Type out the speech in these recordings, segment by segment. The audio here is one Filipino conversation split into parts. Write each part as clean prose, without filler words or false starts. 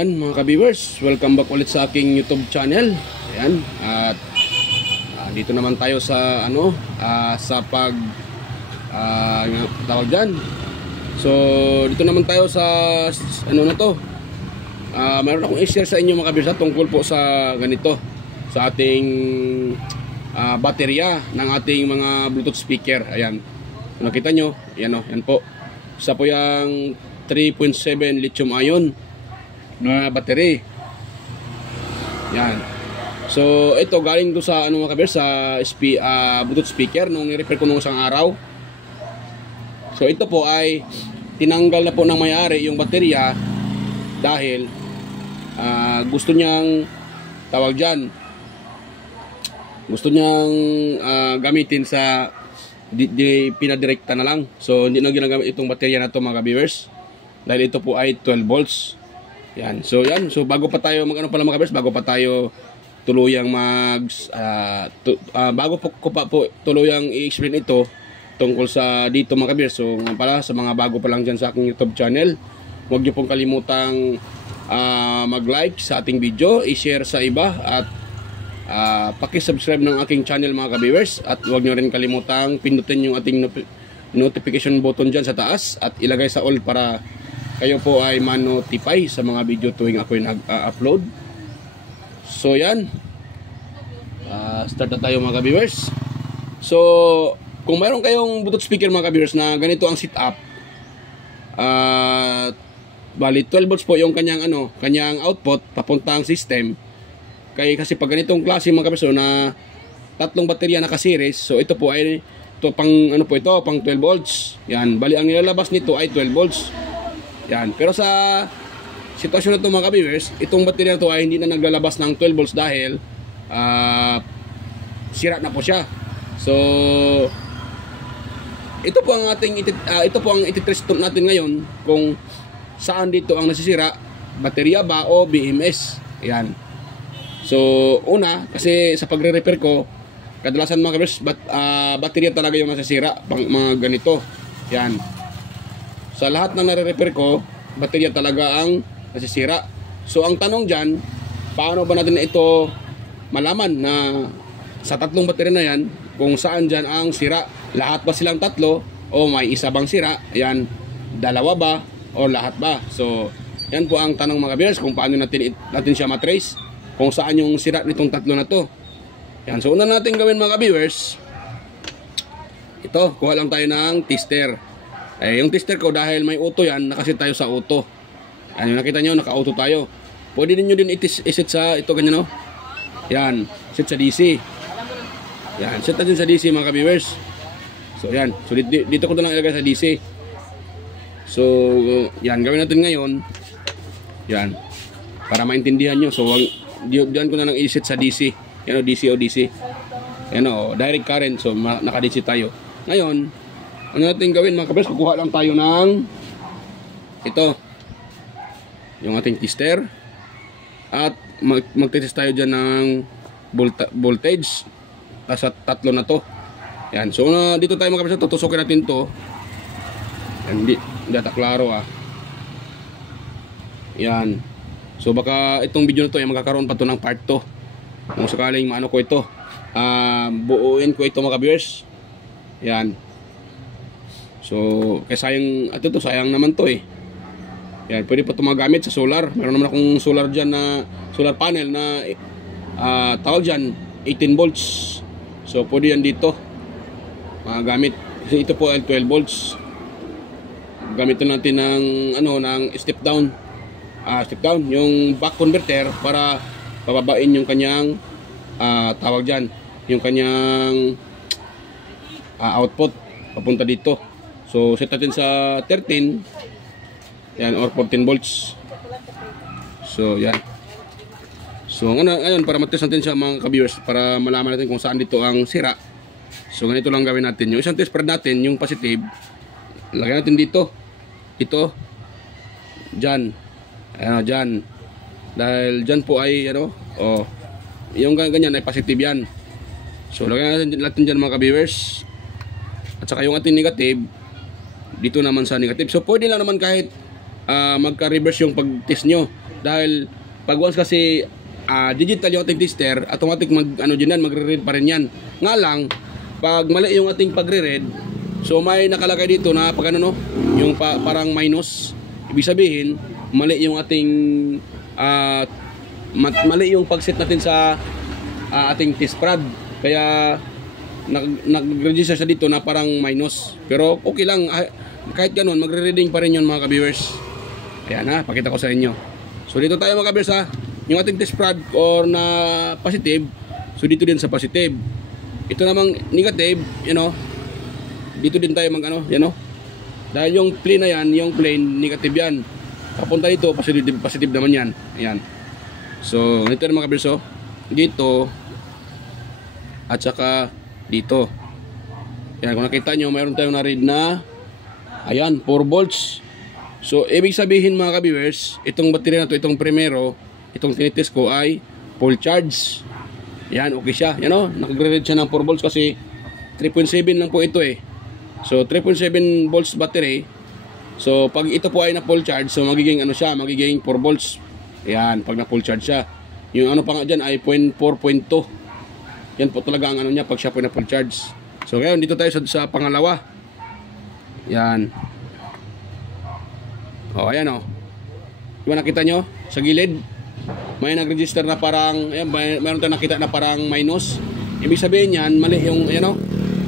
ayan mga ka-viewers, welcome back ulit sa aking YouTube channel. Ayan, at dito naman tayo sa sa tawag dyan. So dito naman tayo sa na to. Mayroon akong i-share sa inyo mga ka-viewers tungkol po sa ganito, sa ating baterya ng ating mga Bluetooth speaker. Ayan, nakita nyo, yan po. Isa po yung 3.7 lithium ion na battery. Yan. So ito galing do sa mga ka-viewers sa Bluetooth speaker nung ni-repair ko nung isang araw. So ito po ay tinanggal na po ng may-ari yung baterya dahil gusto niyang gamitin sa pinadirekta na lang. So hindi na ginagamit itong baterya na to mga ka-viewers dahil ito po ay 12 volts. Yan. So so bago pa tayo mga ka-viewers, bago pa tayo tuluyang bago ko pa po tuluyang i-explain ito tungkol sa dito mga ka-viewers. So nga pala, sa mga bago pa lang dyan sa aking YouTube channel, huwag niyo pong kalimutang mag-like sa ating video, i-share sa iba, at paki-subscribe ng aking channel mga ka-viewers, at huwag nyo rin kalimutang pindutin yung ating notification button dyan sa taas at ilagay sa all para kayo po ay ma-notify sa mga video tuwing ako'y nag-upload. So yan, start na tayo mga ka-viewers. So kung mayroon kayong Bluetooth speaker mga ka-viewers na ganito ang setup, bali 12 volts po yung kanyang output papuntang system. Kasi pag ganitong klase mga ka-viewers na tatlong baterya naka-series, so ito po ay pang 12 volts. Yan, bali ang nilalabas nito ay 12 volts. Yan, pero sa sitwasyon na ito mga ka-viewers, itong baterya na ito ay hindi na naglalabas ng 12 volts dahil sira na po siya. So ito po ang iti-test natin ngayon kung saan dito ang nasisira, baterya ba o BMS. Yan. So una, kasi sa pagre-repair ko, kadalasan mga ka-viewers, baterya talaga yung nasisira, mga ganito. Yan. Sa lahat ng nare-repair ko, baterya talaga ang nasisira. So ang tanong dyan, paano ba natin ito malaman na sa tatlong baterya na yan, kung saan dyan ang sira? Lahat ba silang tatlo o may isa bang sira? Yan, dalawa ba o lahat ba? So yan po ang tanong mga ka-viewers, kung paano natin siya matrace kung saan yung sira nitong tatlo na to. Yan, so una natin gawin mga ka-viewers, ito, kuha lang tayo ng tester. Yung tester ko, dahil may auto yan, nakasit tayo sa auto. Yan, yung nakita nyo, naka-auto tayo. Pwede din nyo din isit sa ito, ganyan, no? Yan, set sa DC. Yan, set natin sa DC mga ka-viewers. So yan, so dito ko na lang ilagay sa DC. So yan, gawin natin ngayon. Yan, para maintindihan nyo. So diyan ko na lang iset sa DC. Yan o, DC o DC. Yan o, direct current. So naka-DC tayo. Ngayon, ano natin gawin mga ka-viewers? Kukuha lang tayo ng ito, yung ating tester, at magtitest tayo dyan ng voltage sa tatlo na to. Yan, so dito tayo mga ka-viewers, tutusukin natin to. Hindi data klaro yan. So baka itong video na to ay magkakaroon pa to ng part 2 kung sakaling maano ko ito, buuin ko ito mga ka-viewers. Yan. So kaya sayang naman to eh. Yan, pwede pa ito magamit sa solar. Meron naman akong solar dyan na solar panel na tawag dyan 18 volts. So pwede yan dito magamit. Kasi ito po ay 12 volts. Gamitin natin ng step down, yung back converter para pababain yung kanyang tawag dyan, yung kanyang output papunta dito. So set natin sa 13 yan, or 14 volts. So yan. So ngayon, para matest natin siya mga ka-viewers, para malaman natin kung saan dito ang sira. So ganito lang gawin natin. Yung isang test pad natin, yung positive, lagyan natin dito. Ito dyan, dyan, dahil dyan po ay yung ganyan ay positive yan. So lagyan natin dyan mga ka-viewers. At saka yung ating negative dito naman sa negative. So pwede lang naman kahit magka-reverse yung pag-test nyo. Dahil pag once kasi digital yung ating tester, automatic magre-read pa rin yan. Nga lang, pag mali yung ating pagre-read, so may nakalagay dito na pag ano no, yung parang minus. Ibig sabihin, mali yung ating mali yung pag-set natin sa ating test prod. Kaya nag-register siya dito na parang minus. Pero okay lang, kahit ganun, magre-reading pa rin yun mga ka-viewers. Ayan na, pakita ko sa inyo. So dito tayo mga ka-viewers yung ating test prod or na positive, so dito din sa positive. Ito namang negative, dito din tayo dahil yung plane na yan, yung plane negative yan, papunta dito positive naman yan. Ayan. So ito na mga ka-viewers, dito at saka dito. Ayan, kung nakita nyo, mayroon tayong na-read na ayan, 4 volts. So ibig sabihin mga ka-viewers, itong baterya na to, itong primero, itong tinitest ko ay full charge. Yan, okay siya. Nagre-read siya ng 4 volts kasi 3.7 lang po ito eh. So 3.7 volts battery. So pag ito po ay na full charge, so magiging magiging 4 volts. Yan, pag na full charge siya. Yung pa nga dyan ay 0.4.2. Yan po talaga ang niya pag siya po na full charge. So ngayon dito tayo sa pangalawa. Yan. Ayan Diba nakita nyo sa gilid? May nag-register na parang, mayroon tayong nakita na parang minus. Ibig sabihin yan, mali yung,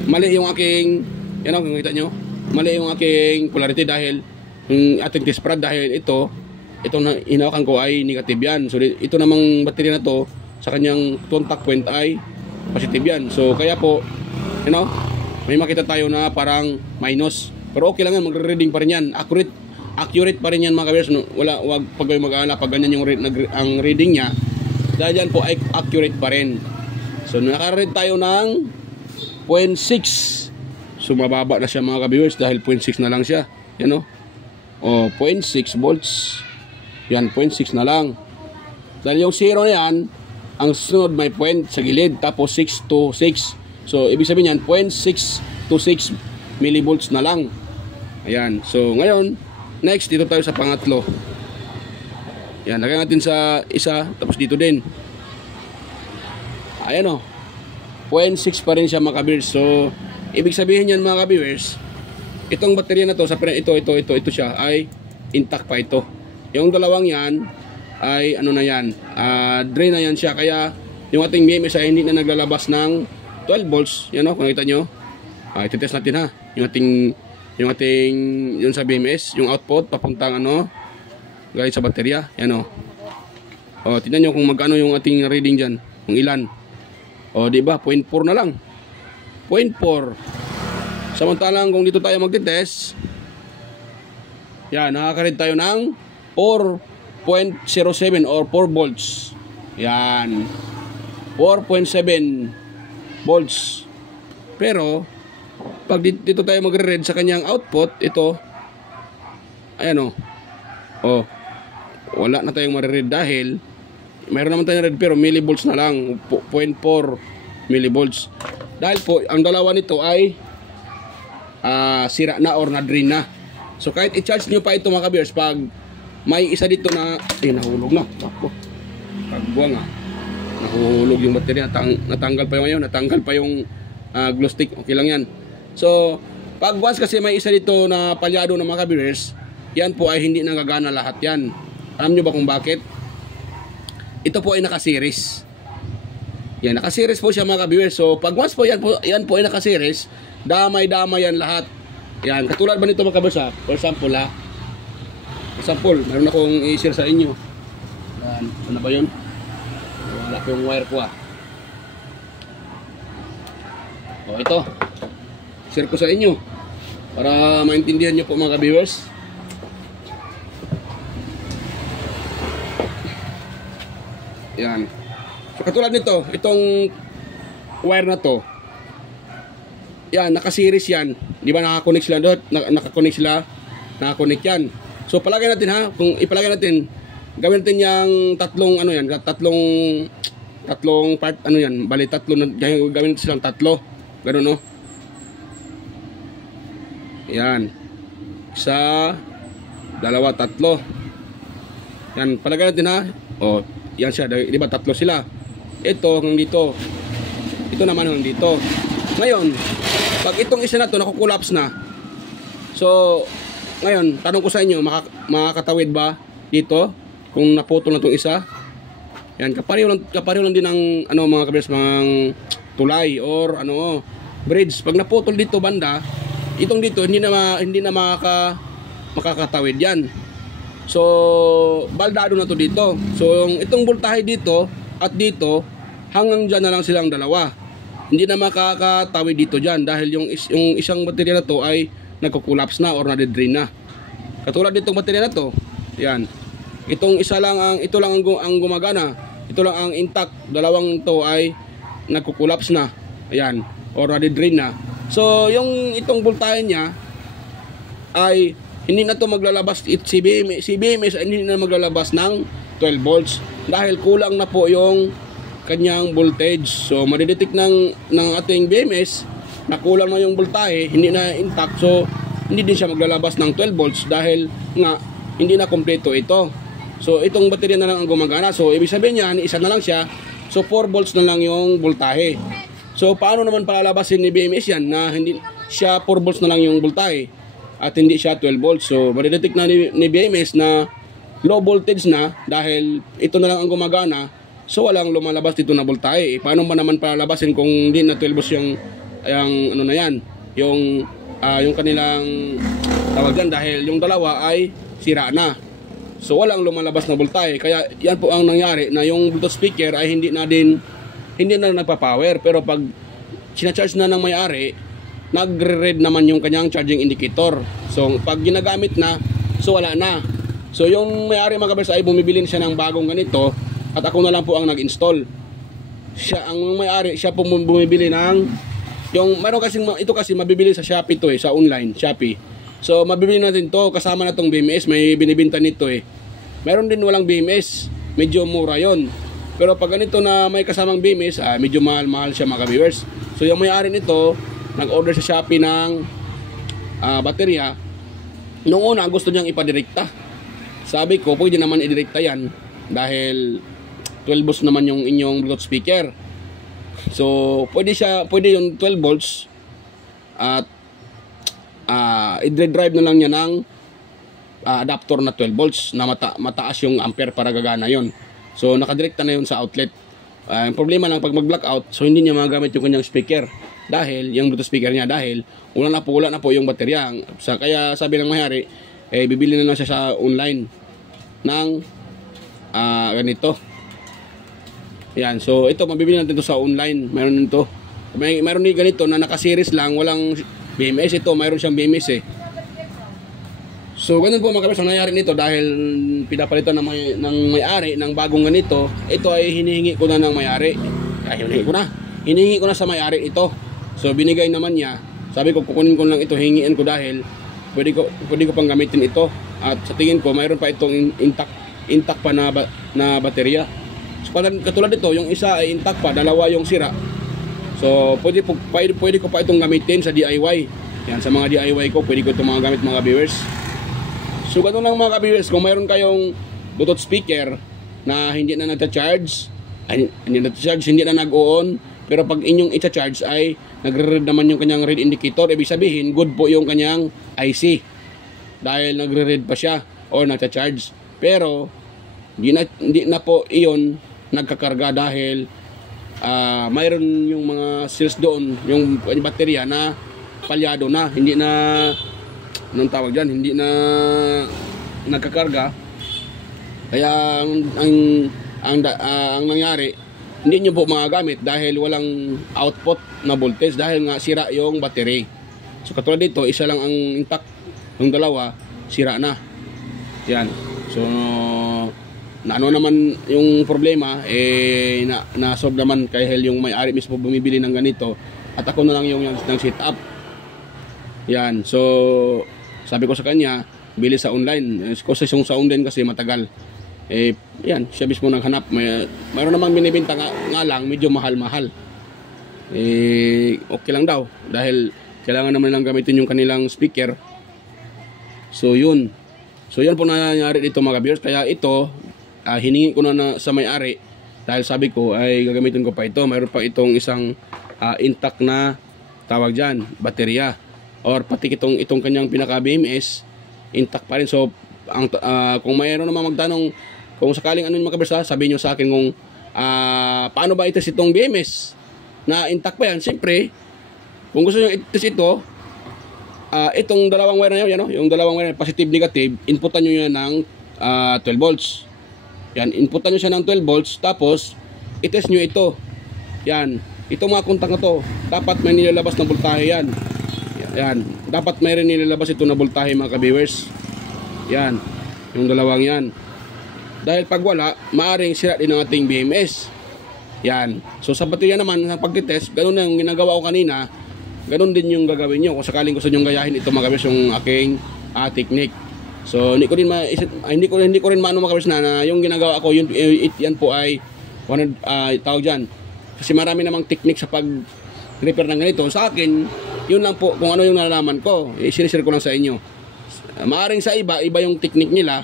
mali yung aking, kung nakita nyo, mali yung aking polarity dahil, yung ating test prod dahil itong hinawakan ko ay negative yan. So, ito namang baterya na to, sa kanyang contact point ay positive yan. So, kaya po, may makita tayo na parang minus. Pero okay lang yan, magre-reading pa rin yan. Accurate pa rin yan mga ka-viewers. Wag pag mag-aala pag ganyan yung ang reading niya, dahil yan po ay accurate pa rin. So naka-read tayo ng 0.6. So mababa na siya mga ka-viewers dahil 0.6 na lang siya. 0.6 volts. Yan, 0.6 na lang. Dahil yung 0 na yan, ang sunod may point sa gilid, tapos 6 to 6. So ibig sabihin yan, 0.6 to 6 millivolts na lang. Ayan. So ngayon, next, dito tayo sa pangatlo. Yan, lagyan natin sa isa, tapos dito din. Ayan 0.6 pa rin siya mga ka-viewers. So, ibig sabihin yan mga ka-viewers, itong baterya na to, ito siya, ay intact pa ito. Yung dalawang yan, ay drain na yan siya. Kaya, yung ating BMS ay hindi na naglalabas ng 12 volts. Yan kung nakita nyo. Ititest natin ha. Yung ating sa BMS, yung output papuntang galing sa baterya. Yan tingnan nyo kung magkano yung ating reading dyan, kung ilan. Di ba 0.4 na lang, 0.4. Samantalang kung dito tayo magte-test, yan, nakaka-read tayo ng 4.07 or 4 volts. Yan, 4.7 volts. Pero pag dito tayo magre-read sa kanyang output, ito, ayan wala na tayong mariread dahil mayroon naman tayong read pero millivolts na lang, 0.4 millivolts. Dahil po, ang dalawa nito ay sira na or na-drain na. So kahit i-charge nyo pa ito mga ka-viewers, pag may isa dito na, nahulog na. Pagbuwang nahuhulog yung baterya, natanggal pa yung glow stick, okay lang yan. So, pag once kasi may isa dito na palyado ng mga ka-viewers, yan po ay hindi nagagana lahat yan. Alam nyo ba kung bakit? Ito po ay naka-series. Yan, naka-series po siya mga ka-viewers. So, pag once po yan po ay naka-series, damay-damay yan lahat. Yan, katulad ba nito mga ka-viewers For example meron akong i-share sa inyo. Yan, ano ba yun? Wala po yung wire ko ito. Share ko sa inyo para maintindihan nyo po mga ka-viewers. Yan. So katulad nito, itong wire na to, yan, naka-series yan. Di ba naka-connect sila doon? Naka-connect yan. So palagay natin kung ipalagay natin, gawin natin yung tatlong part, bali tatlo, gawin natin silang tatlo. Ganun Yan. Isa, dalawa, tatlo. Yan, palagay natin ha. O, yan siya. Di ba, tatlo sila. Ito hanggang dito. Ito naman hanggang dito. Ngayon, pag itong isa na to nakukulapse na. So, ngayon, tanong ko sa inyo, makakatawid ba dito kung naputol na itong isa? Yan, kapareho lang din ng ano, mga kabers, mga tulay or ano, bridge. Pag naputol dito banda, itong dito hindi na makakatawid yan. So, baldado na to dito. So, itong voltahe dito at dito, hanggang dyan na lang silang dalawa. Hindi na makakatawid dito dyan dahil yung isang baterya na to ay nagkukulapse na or nade-drain na. Katulad ditong baterya na to, yan. Ito lang ang gumagana. Ito lang ang intact. Dalawang to ay nagkukulapse na. Ayan, or nade-drain na. So, itong voltahe niya ay hindi na to maglalabas, si BMS ay hindi na maglalabas ng 12 volts dahil kulang na po yung kanyang voltage. So madidetect ng ating BMS na kulang na yung voltahe, hindi na intact, so hindi din siya maglalabas ng 12 volts dahil nga hindi na kompleto ito. So itong baterya na lang ang gumagana. So ibig sabihin niyan, isa na lang siya, so 4 volts na lang yung voltahe. So paano naman palalabasin ni BMS yan na hindi siya 4 volts na lang yung voltahe at hindi siya 12 volts? So madidetect na ni BMS na low voltage na dahil ito na lang ang gumagana. So walang lumalabas dito na voltahe. Paano ba naman palalabasin kung hindi na 12 volts yung ano na yan, yung kanilang tawag dyan, dahil yung dalawa ay sira na. So walang lumalabas na voltahe. Kaya yan po ang nangyari na yung Bluetooth speaker ay hindi na nagpa-power. Pero pag sinacharge na ng may-ari, nagre-read naman yung kanyang charging indicator. So pag ginagamit na, so wala na. So yung may-ari mga kabers ay bumibili siya ng bagong ganito at ako na lang po ang nag-install. Siya ang may-ari, siya po bumibili ng ito kasi mabibili sa Shopee to sa online, Shopee. So mabibili natin to kasama na tong BMS, may binibenta nito Meron din walang BMS, medyo mura yon. Pero pag ganito na may kasamang BMS, medyo mahal siya mga viewers. So yung may-ari nito nag-order sa Shopee ng baterya. Noong una gusto niyang ipadirekta. Sabi ko, pwede naman idirekta yan dahil 12 volts naman yung inyong Bluetooth speaker. So pwede yung 12 volts at i-drive na lang niya ng adapter na 12 volts na mataas yung ampere para gagana yon. So nakadirekta na yun sa outlet. Ang problema lang pag mag-blackout, so hindi niya magagamit yung kanyang speaker dahil yung Bluetooth speaker niya dahil wala na po yung baterya. Kaya sabi ng may-ari, bibili na lang siya sa online ng ganito. Yan, so ito mabibili natin ito sa online. Meron nito. Mayroon din ganito na naka-series lang, walang BMS. Ito mayroon siyang BMS So ganun po mga kabers ang nangyari nito dahil pinapalitan ng may-ari ng bagong ganito. Ito ay hinihingi ko na ng may-ari. Hinihingi ko na sa may-ari ito. So binigay naman niya. Sabi ko kukunin ko lang ito, hingiin ko dahil pwede ko pang gamitin ito. At sa tingin ko mayroon pa itong intact pa na baterya. So katulad nito, yung isa ay intact pa, dalawa yung sira. So pwede ko pa itong gamitin sa DIY. Yan, sa mga DIY ko pwede ko itong mga gamit mga viewers. So ganun lang mga viewers, kung mayroon kayong Bluetooth speaker na hindi na nagcha-charge, hindi na nag-on, pero pag inyong i-charge ay nagre-read naman yung kanyang read indicator, ibig sabihin good po yung kanyang IC dahil nagre-read pa siya o nagcha-charge. Pero hindi na po iyon nagkakarga dahil mayroon yung mga cells doon, yung baterya na palyado na, hindi na anong tawag dyan, hindi na nagkakarga. Kaya ang nangyari, hindi nyo po magagamit dahil walang output na voltage dahil nga sira yung battery. So katulad dito, isa lang ang intact, yung dalawa sira na. Yan. So ano naman yung problema, na-solve naman dahil yung may-ari mismo bumibili ng ganito at ako na lang yung nag-set up. Yan. So sabi ko sa kanya, bili sa online. Kasi yung sa online kasi matagal. Yan, siya mismo naghanap. Mayroon namang binibenta nga lang, medyo mahal-mahal. Okay lang daw. Dahil kailangan naman lang gamitin yung kanilang speaker. So yun. So yan po nangyayari dito mga ka-viewers. Kaya ito, hiningi ko na sa may-ari dahil sabi ko ay gagamitin ko pa ito. Mayroon pa itong isang intact na tawag dyan, baterya, or pati itong kanyang pinaka BMS intact pa rin. So kung mayroon naman magtanong kung sakaling ano yung mga ka-viewers, sabihin nyo sa akin kung paano ba itas itong BMS na intact pa yan. Siyempre, kung gusto nyo itas ito, itong dalawang wire na yun, yung dalawang wire, positive, negative, inputan nyo yan ng 12 volts. Yan, inputan nyo siya ng 12 volts, tapos itest nyo ito. Yan, itong mga kontak na to, dapat may nilalabas na voltahe yan. Yan, dapat mayroon nilalabas ito na voltahe mga ka-viewers. Yan, yung dalawang yan. Dahil pag wala, maaaring sira din ang ating BMS. Yan, so sa baterya naman, sa pagtitest, ganun na yung ginagawa ko kanina, ganun din yung gagawin nyo kung sakaling gusto nyo gayahin ito mga ka-viewers, yung aking technique. So hindi ko rin hindi ko rin maano mga ka-viewers na yung ginagawa ko yan po ay tawag diyan. Kasi marami namang technique sa pag-repair ng ganito. Sa akin, yun lang po kung ano yung nalalaman ko, i-share ko lang sa inyo. Maaring sa iba yung technique nila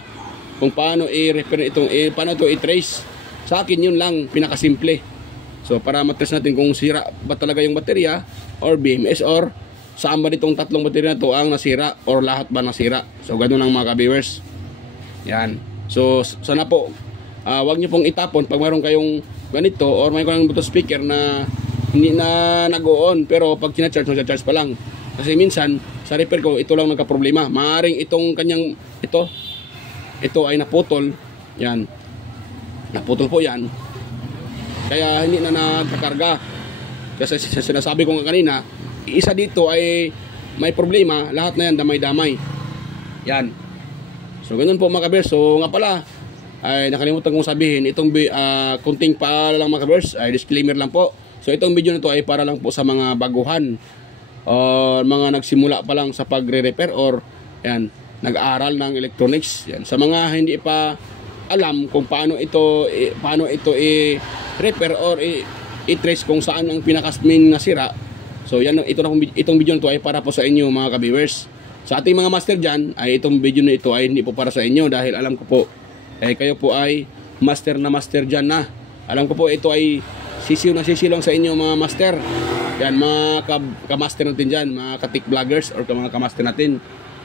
kung paano i-repair itong paano ito i-trace. Sa akin yun lang pinakasimple. So para matest natin kung sira ba talaga yung baterya or BMS or saan ba ditong tatlong baterya na to ang nasira or lahat ba nasira. So ganoon lang mga ka-viewers. Yan. So sana po wag niyo pong itapon pag mayroon kayong ganito or may kayong Bluetooth speaker na hindi na nag-on pero pag kina-charge mag-charge pa lang. Kasi minsan sa repair ko ito lang nagka-problema. Maaring itong kanyang ito ay naputol. Yan. Naputol po yan. Kaya hindi na nagkakarga. Kasi sinasabi ko nga kanina, isa dito ay may problema, lahat na yan damay-damay. Yan. So ganun po mga ka-viewers. So nga pala, ay nakalimutan kong sabihin, itong kunting paalala lang mga ka-viewers, ay disclaimer lang po. So itong video na to ay para lang po sa mga baguhan or mga nagsimula pa lang sa pagre-repair or yan, nag-aaral ng electronics. Yan. Sa mga hindi pa alam kung paano ito i-repair or i-trace kung saan ang pinaka-main na sira. So yan, itong video na to ay para po sa inyo mga ka-viewers. Sa ating mga master dyan, ay itong video na ito ay hindi po para sa inyo dahil alam ko po, kayo po ay master na master dyan na. Alam ko po ito ay sisiw lang sa inyo mga master. Yan, mga ka-master natin dyan, mga ka-tech vloggers or mga ka-master natin.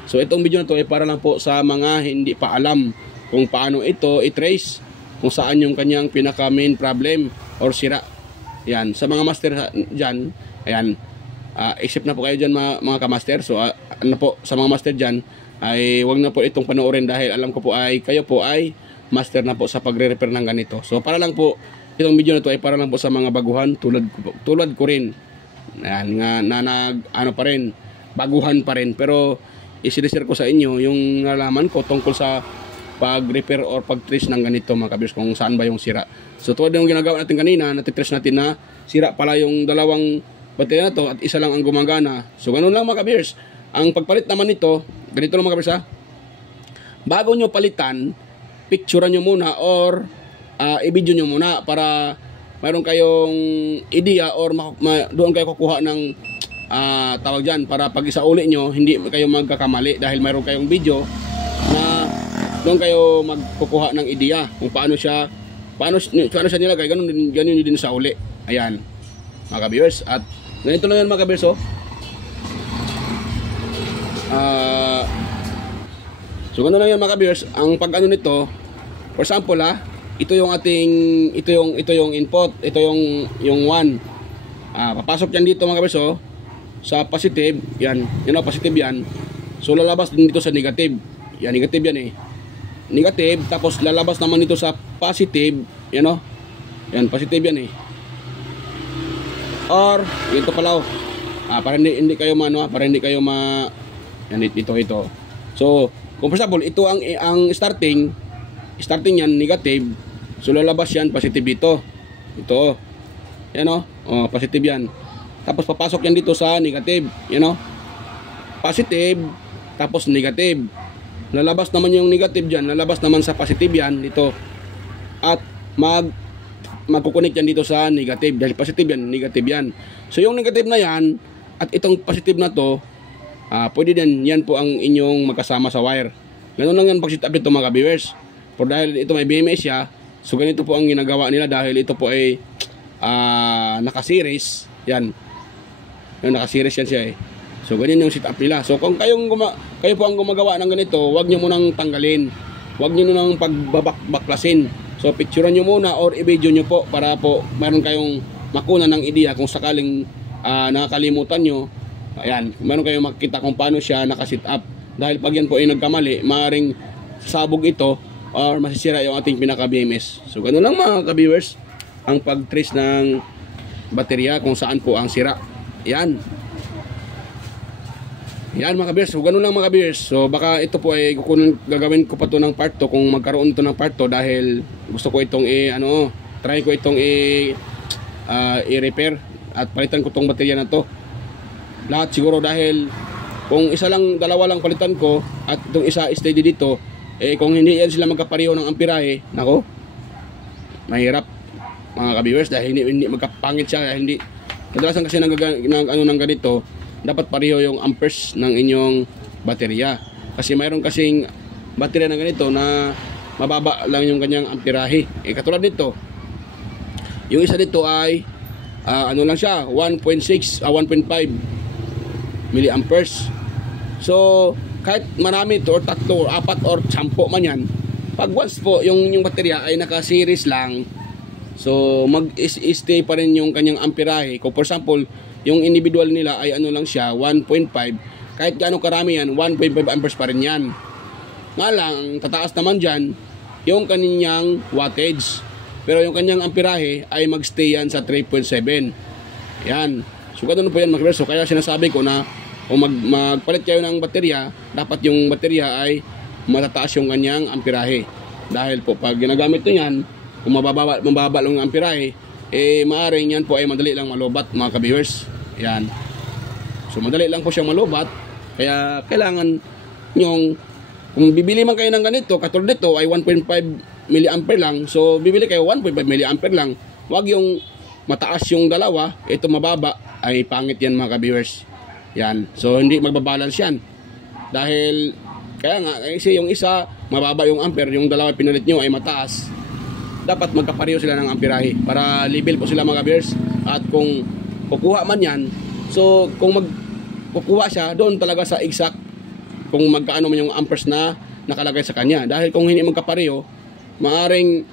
So itong video na to ay para lang po sa mga hindi pa alam kung paano ito i-trace, kung saan yung kanyang pinaka-main problem or sira. Yan, sa mga master dyan, ayan, except na po kayo dyan mga ka-master. So ano po, sa mga master dyan ay wag na po itong panoorin dahil alam ko po ay kayo po ay master na po sa pagre-repair ng ganito. So para lang po, itong video na to ay para lang po sa mga baguhan tulad ko rin. Ayan, ano pa rin, baguhan pa rin, pero i-share ko sa inyo yung nalaman ko tungkol sa pag-repair or pag-trace ng ganito mga ka-viewers, kung saan ba yung sira. So tulad yung ginagawa natin kanina, natitrace natin na sira pala yung dalawang baterya na to at isa lang ang gumagana. So ganun lang mga ka-viewers. Ang pagpalit naman nito, ganito lang mga ka-viewers ha. Bago nyo palitan, picturean nyo muna or i-video nyo muna para mayroon kayong idea or doon kayo kukuha ng tawag dyan, para pag isauli nyo hindi kayo magkakamali dahil mayroon kayong video na doon kayo magkukuha ng idea kung paano siya nilagay. Ganun din sa uli. Ayan mga ka-viewers, at ganito lang yan mga ka-viewers. So ganun lang yan mga ka-viewers. Ang pag-ano nito, for example ito yung input, ito yung 1. Papasok yan dito mga ka-viewers sa positive, yan positive yan. So lalabas din dito sa negative. Yan, negative yan negative, tapos lalabas naman dito sa positive, yan positive yan or ito pala para hindi kayo yan ito. So kung for example ito ang starting yan negative, so lalabas yan positive dito, yan positive yan, tapos papasok yan dito sa negative, positive tapos negative, lalabas naman yung negative dyan, lalabas naman sa positive yan dito, at magkukunik yan dito sa negative dahil positive yan, negative yan. So yung negative na yan at itong positive na to, pwede din yan po ang inyong magkasama sa wire. Ganun lang yan pag sit up dito mga ka-viewers. For dahil ito may BMS siya, so ganito po ang ginagawa nila dahil ito po ay naka-series. Yan. Yung naka-series yan siya eh. So ganyan yung sit up nila. So kung kayo po ang gumagawa ng ganito, huwag nyo munang tanggalin. Huwag nyo munang pagbabaklasin. So picturean nyo muna or i-video nyo po para po meron kayong makuna ng ideya kung sakaling nakakalimutan nyo. Ayan, meron kayong makikita kung paano siya naka-sit up. Dahil pag yan po ay nagkamali, maaaring sabog ito or masisira yung ating pinaka-BMS. So ganoon lang mga ka-viewers ang pag-trace ng baterya kung saan po ang sira. Yan. Yan mga ka-viewers. So ganoon lang mga ka-viewers. So baka ito po ay gagawin ko pa to ng part 2 kung magkaroon to ng part 2 dahil gusto ko itong try ko itong i-repair at palitan ko tong baterya na to. Lahat siguro dahil kung isa lang, dalawa lang palitan ko at itong isa steady dito, kung hindi yan sila magkapareho ng amperahe, nako, mahirap mga ka-viewers dahil hindi magkapangit siya. Hindi kadalasan kasi ng ganito, dapat pareho yung amperes ng inyong baterya. Kasi mayroon kasing baterya na ganito na mababa lang yung kanyang amperahe. Katulad nito, yung isa dito ay lang siya, 1.6 1.5 milliamperes. So kahit marami ito or 3 or 4 or 10 man yan, pag once po yung baterya ay naka-series lang, so mag-stay pa rin yung kanyang amperahe. Kung for example yung individual nila ay lang siya 1.5, kahit gaano karami yan, 1.5 amperes pa rin yan. Nga lang, tataas naman dyan yung kanyang wattage, pero yung kanyang amperahe ay magstay yan sa 3.7. Yan. So ganun po yan mga. So kaya sinasabi ko na kung magpalit kayo ng baterya, dapat yung baterya ay matataas yung kanyang amperahe. Dahil po pag ginagamit nyo yan, kung mababa lang yung amperahe, maaaring yan po ay madali lang malubat mga ka-viewers. Yan. So madali lang po siyang malubat. Kaya kailangan yung kung bibili man kayo ng ganito, katulad nito ay 1.5 milliampere lang. So bibili kayo 1.5 milliampere lang. Huwag yung mataas yung dalawa, ito mababa, ay pangit yan mga ka-viewers. Yan. So hindi magbabalance yan. Dahil kaya nga kasi yung isa mababa yung ampere, yung dalawa pinalit nyo ay mataas. Dapat magkapareho sila ng amperahe para level po sila mga ka-viewers. At kung kukuha man yan, so kung kukuha siya doon talaga sa exact kung magkaano man yung amperes na nakalagay sa kanya. Dahil kung hindi magkapareho, maaring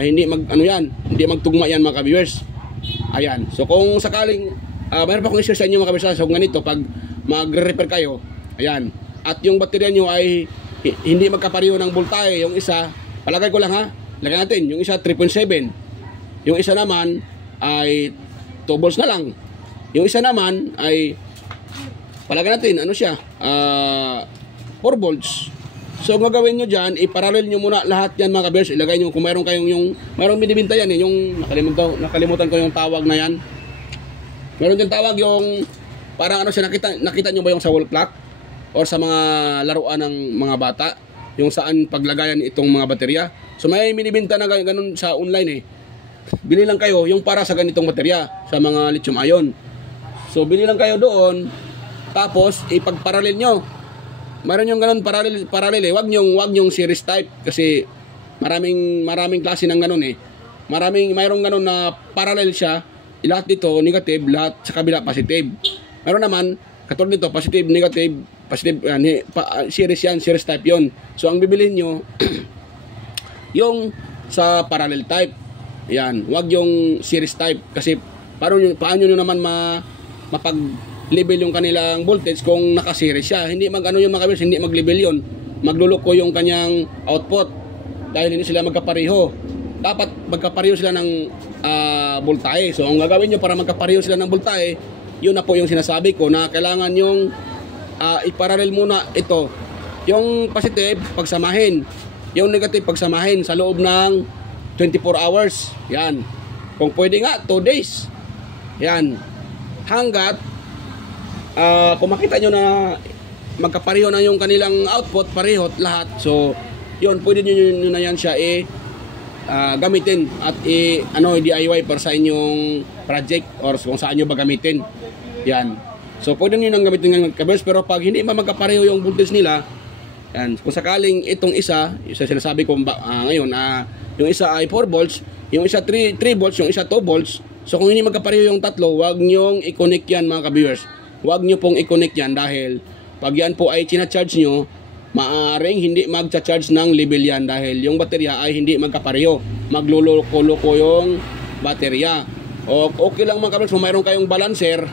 hindi magtugma yan mga ka-viewers. Ayan. So kung sakaling mayroon pa akong i-share sa inyo mga ka-viewers. So ganito, pag magre-repair kayo, ayan, at yung baterya nyo ay hindi magkapareho ng voltahe, yung isa, palagay ko lang ha, lagay natin, yung isa 3.7, yung isa naman ay 2 volts na lang, yung isa naman ay palagay natin, 4 volts. So ang gagawin nyo dyan, iparallel nyo muna lahat yan mga ka-viewers. Ilagay nyo kung mayroon kayong mayroong binibinta yan yung nakalimutan ko yung tawag na yan. Meron din tawag yung parang nakita nyo ba yung sa wall clock or sa mga laruan ng mga bata, yung saan paglagayan itong mga baterya. So may binibinta na ganun sa online Bili lang kayo yung para sa ganitong baterya sa mga lithium ion. So bili lang kayo doon, tapos ipagparallel nyo. Meron yung ganun parallel Wag yung series type kasi maraming klase ng ganun mayroong ganun na parallel siya. Lahat dito negative, lahat sa kabila positive. Meron naman katulad nito positive, negative, positive, series type yon. So ang bibilhin nyo yung sa parallel type. Yan, wag yung series type kasi paano nyo naman mapag-level yung kanilang voltage kung naka-series siya. Hindi yung mga kabels, hindi mag-level yon. Magluloko yung kanyang output dahil hindi sila magkapareho. Dapat magkapareho sila ng voltahe. So ang gagawin nyo para magkapareho sila ng voltahe, yun na po yung sinasabi ko na kailangan yung iparallel muna ito. Yung positive pagsamahin, yung negative pagsamahin sa loob ng 24 hours. Yan. Kung pwede nga 2 days. Yan. Hanggat kung makita nyo na magkapareho na yung kanilang output, pareho lahat. So yun, pwede nyo na yan siya gamitin at DIY para sa inyong project or kung saan nyo ba gamitin. Yan. So pwede nyo nang gamitin ng kabels, pero pag hindi magkapareho yung voltage nila, Yan. Kung sakaling itong isa sinasabi ko ngayon, yung isa ay 4 volts, yung isa 3 volts, yung isa 2 volts. So kung hindi magkapareho yung tatlo, wag nyong i-connect yan mga ka-viewers. Wag nyo pong i-connect yan dahil pag yan po ay china-charge nyo, maaring hindi magcha-charge ng level yan dahil yung baterya ay hindi magkapareho. Magluloko-loko yung baterya. O okay lang mga ka-viewers, kung mayroon kayong balancer,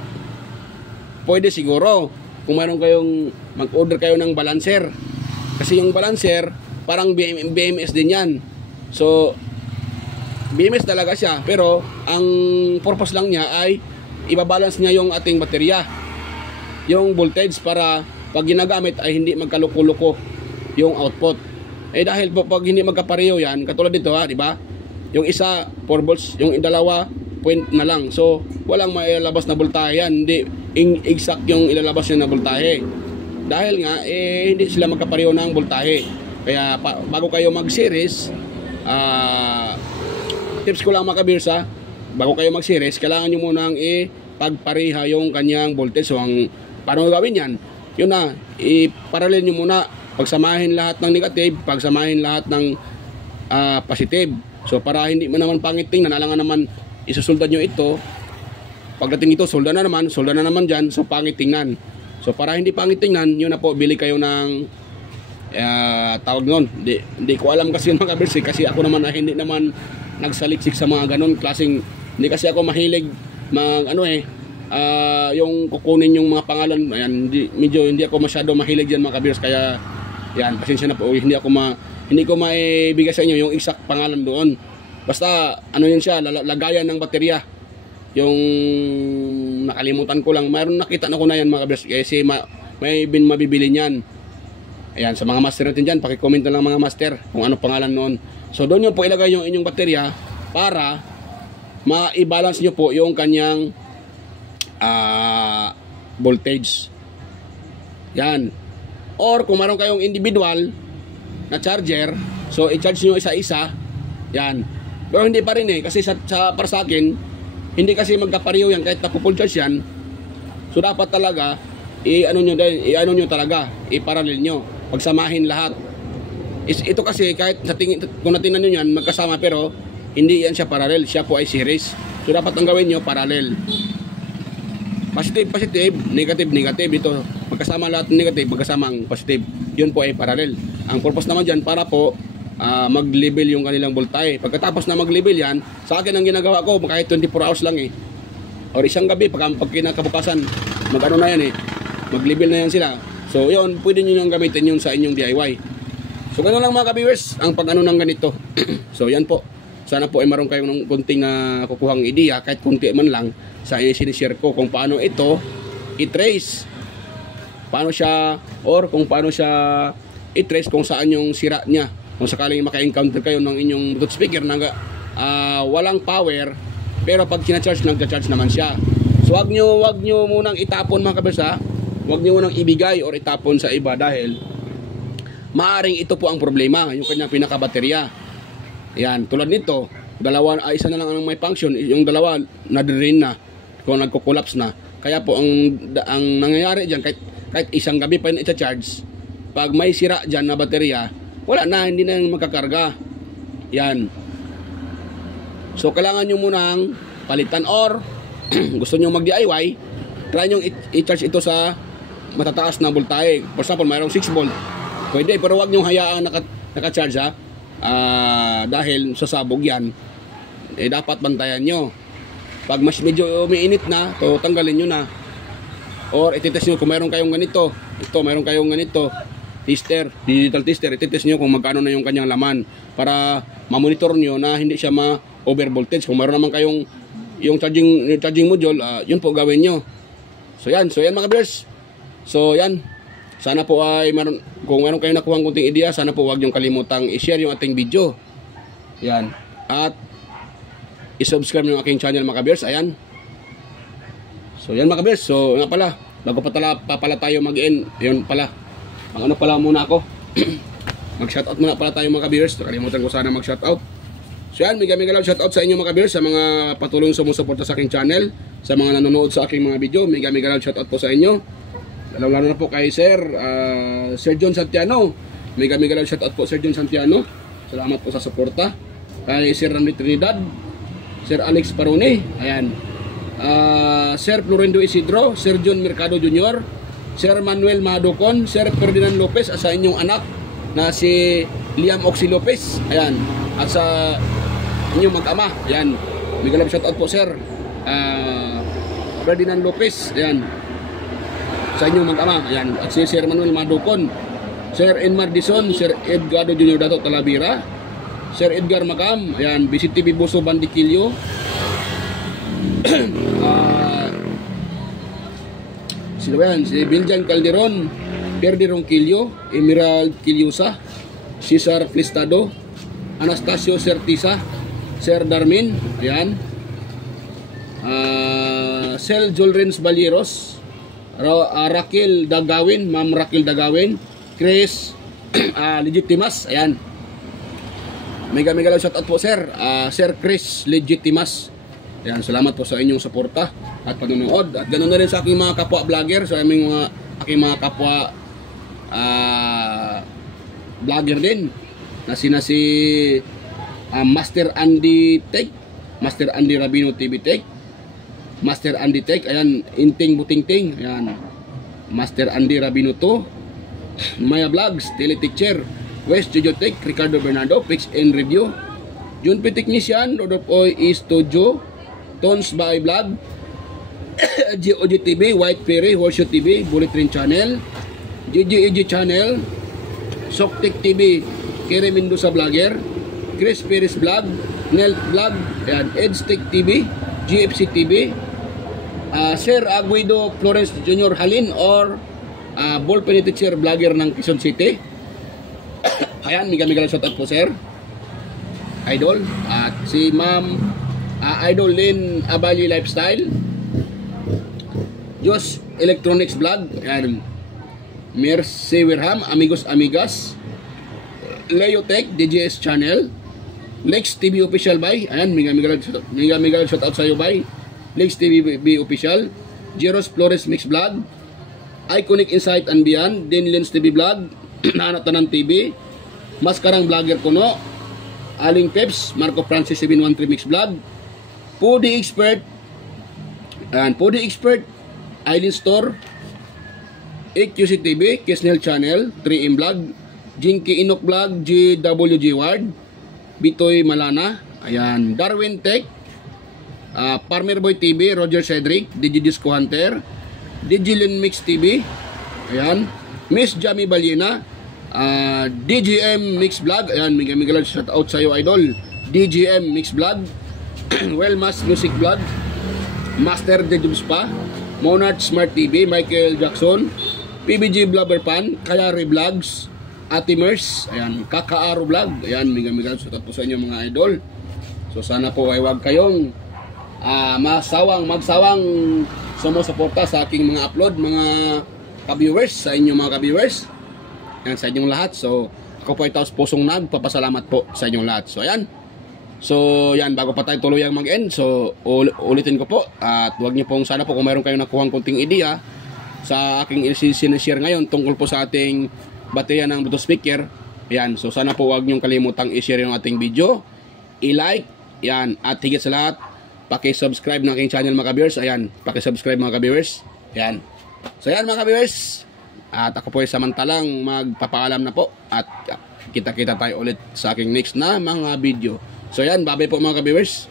pwede siguro. Kung mayroon kayong mag-order kayo ng balancer. Kasi yung balancer, parang BMS din yan. So, BMS talaga siya. Pero, ang purpose lang niya ay ibabalance niya yung ating baterya. Yung voltage para pag ginagamit ay hindi magkaluko-luko yung output. Eh dahil pag hindi magkapareho yan, katulad dito di ba? Yung isa 4 volts, yung dalawa point na lang. So, walang mailalabas na voltahe yan. Hindi exact yung ilalabas niya na voltahe. Dahil nga, hindi sila magkapareho ng voltahe. Kaya, bago kayo mag-series, tips ko lang mga ka-viewers bago kayo mag-series, kailangan nyo munang pagpareha yung kanyang voltage. So, paano gawin yan? Yun na, i-parallel nyo muna. Pagsamahin lahat ng negative, pagsamahin lahat ng positive. So, para hindi mo naman pangit tingnan, alangan naman isusuldan nyo ito. Pagdating ito, solda na naman dyan, so pangit tingnan. So para hindi pangit tingnan, yun na po, bili kayo ng tawag nun. Hindi ko alam kasi yung mga ka-viewers kasi ako naman hindi naman nagsaliksik sa mga ganun klaseng, hindi kasi ako mahilig yung kukunin yung mga pangalan. Ayan, medyo hindi ako masyado mahilig dyan mga ka-viewers, kaya yan, pasensya na po, hindi ko maibigay sa inyo yung exact pangalan doon. Basta yun siya, lagayan ng baterya. Yung nakalimutan ko lang, mayroon nakita na ko na yan mga ka-viewers, kasi may mabibili niyan. Ayan, sa mga master natin dyan, pakicomment na lang mga master kung ano pangalan noon. So doon nyo po ilagay yung inyong baterya para ma-balance nyo po yung kanyang voltage. Yan. Or kung mayroon kayong individual na charger, so i-charge nyo isa-isa. Yan. Pero hindi pa rin kasi para sa akin, hindi kasi magkapareho yan kahit na-full charge yan. So dapat talaga i-ano nyo talaga, i-parallel nyo, pagsamahin lahat. Ito kasi kahit kung natingnan nyo yan magkasama, pero hindi yan siya parallel, siya po ay series. So dapat ang gawin nyo parallel. Positive, negative. Ito magkasama lahat ng negative, magkasama ang positive. Yun po ay parallel. Ang purpose naman dyan para po mag-level yung kanilang voltahe. Pagkatapos na mag-level yan, sa akin ang ginagawa ko kahit 24 hours lang or isang gabi pag kinakabukasan mag-ano na yan mag-level na yan sila. So yun, pwede nyo nang gamitin yun sa inyong DIY. So ganoon lang mga ka-viewers ang pag-ano ng ganito. So yan po, sana po ay maroon kayong ng konting kukuhang ideya, kahit konti man lang, sa sinishare ko kung paano ito i-trace, paano siya i-trace kung saan yung sira niya. Kung sakaling maka-encounter kayo ng inyong Bluetooth speaker na walang power, pero pag sinacharge, nagcha-charge naman siya. So wag nyo munang itapon mga ka-viewers wag nyo munang ibigay or itapon sa iba dahil maaring ito po ang problema, yung kanyang pinaka-baterya. Yan, tulad nito, isa na lang ang may function, yung dalawa na-drain na, kung nagko-collapse na. Kaya po ang nangyayari diyan, kahit isang gabi pa yun i-charge, pag may sira diyan na baterya, wala na, hindi na magkakarga. Yan. So kailangan nyo munang palitan, or gusto nyo mag-DIY, try nyo i-charge ito sa matataas na voltahe. For example, mayroong 6 volt. Pwede, pero wag nyo hayaan naka-charge dahil sasabog yan. Dapat bantayan nyo. Pag mas medyo umiinit na, to tanggalin nyo na. Or ititest nyo kung mayroon kayong ganito. Mayroon kayong ganito. Digital tester, ititest nyo kung magkano na yung kanyang laman para ma-monitor nyo na hindi siya ma-over voltage. Kung mayroon naman kayong yung charging module, yun po gawin nyo. So yan mga viewers. So yan, sana po ay kung mayroon kayong nakuhang kunting ideya, sana po huwag nyo kalimutang i-share yung ating video. Yan. At i-subscribe yung aking channel mga viewers. Ayan. So yan mga viewers. So nga pala, bago pa pala tayo mag-end, yun pala, ano pala muna ako. Mag-shoutout muna pala tayo mga viewers. Nakalimutan ko sana mag-shoutout. So yan, mega love shoutout sa inyo mga viewers, sa mga patuloy sumusuporta sa aking channel, sa mga nanonood sa aking mga video. Mega love shoutout po sa inyo. lalo na po kay Sir John Santiano. Mega lang shoutout po Sir John Santiano. Salamat po sa suporta. Kay Sir Randy Trinidad, Sir Alex Parone, ayan. Sir Florendo Isidro, Sir John Mercado Jr., Sir Manuel Madocon, Sir Ferdinand Lopez, sa inyong anak na si Liam Oxy Lopez, ayan. At sa inyong mag-ama, ayan. Mega lang shoutout po Sir Ferdinand Lopez, ayan. Sa inyong mag-ama, ayan. At si Sir Manuel Madocon, Sir Enmar Dison, Sir Edgardo Jr. Dato Talavera, Sir Edgar Macam, ayan, Visit TV Boso Bandikilyo, sino ba yan? Si Biljan Calderon, Perdi Ronquillo, Emerald Quillosa, Cesar Flistado, Anastasio Certisa, Sir Darmin, ayan, Sel Jolrens Balieros, Raquel Dagawin, Ma'am Raquel Dagawin, Chris Legitimas, ayan. Mega lang shoutout po Sir Sir Chris Legitimas. Ayan, salamat po sa inyong suporta at panonood. At ganoon na rin sa aking mga kapwa vlogger, sa aking mga kapwa vlogger din. Na si Master Andy Tech, Master Andy Rabino TV Tech, Master Andy Tech, ayan, Inting Butingting, ayan. Master Andy Rabino 2, Maya Vlogs, Teletecture, West Studio Tech, Ricardo Bernardo, Fix and Review, Jun P. Technician, Rodolfo Oy Studio, Tons by Vlog, GOG TV, White Ferry, Horseshoe TV, Bullet Train Channel, GGEG Channel, Soktek TV, Kere Mendoza Vlogger, Chris Perez Vlog, Nelt Vlog, EdStech TV, GFC TV, Sir Aguido Florence Jr. Halin or Ballpen Teacher Vlogger ng Quezon City. Ayan, mega lang shoutout po Sir Idol. At si Ma'am Idol Lynn Abali Lifestyle, Jos Electronics Vlog, ayan, Mercy Werham, Amigos Amigas, Leo Tech, DJS Channel, Lex TV Official by, ayan, mega lang shoutout sa iyo by Lex TV Official, Jeros Flores Mix Vlog, Iconic Insight and Beyond, Din Lens TV Vlog, Nanatanan TV, Maskarang Vlogger Kuno, Aling Peps, Marco Francis 713 Mix Vlog, Pudi Expert, and Pudi Expert, Eileen Store, AQC TV, Kisnel Channel, 3M Vlog, Jinky Inok Vlog, GWG Ward, Bitoy Malana, ayan, Darwin Tech, Farmer Boy TV, Roger Cedric, Digidisco Hunter, Digilin Mix TV, ayan, Miss Jamie Balina, DGM Mix Vlog, ayan, mega lang shout out sa iyo Idol, DGM Mix Vlog, Wellmas Music Vlog, Master Dedubs pa, Monarch Smart TV, Michael Jackson, PBG Blubber Pan, Kayari Vlogs, Atimers, ayan, Kakaaro Vlog, ayan, mega shout out po sa inyo mga Idol. So sana po ay wag kayong magsawang sumusuporta sa aking mga upload, mga ka-viewers, sa inyong mga ka-viewers, yan, sa inyong lahat. So ako po ay taos pusong nagpapasalamat po sa inyong lahat. So ayan, so yan, bago pa tayo tuluyang mag-end, so ulitin ko po, at huwag niyo pong, sana po kung mayroon kayong nakuhang konting idea sa aking sinishare ngayon tungkol po sa ating baterya ng Bluetooth speaker, yan, so sana po huwag niyong kalimutang i-share yung ating video, i-like, yan, at higit sa lahat, paki-subscribe ng aking channel mga ka-viewers. Ayan, paki-subscribe mga ka-viewers. Ayan. So ayan mga ka-viewers, at ako po ay samantalang magpapaalam na po, at kita-kita tayo ulit sa aking next na mga video. So ayan, bye-bye po mga ka-viewers.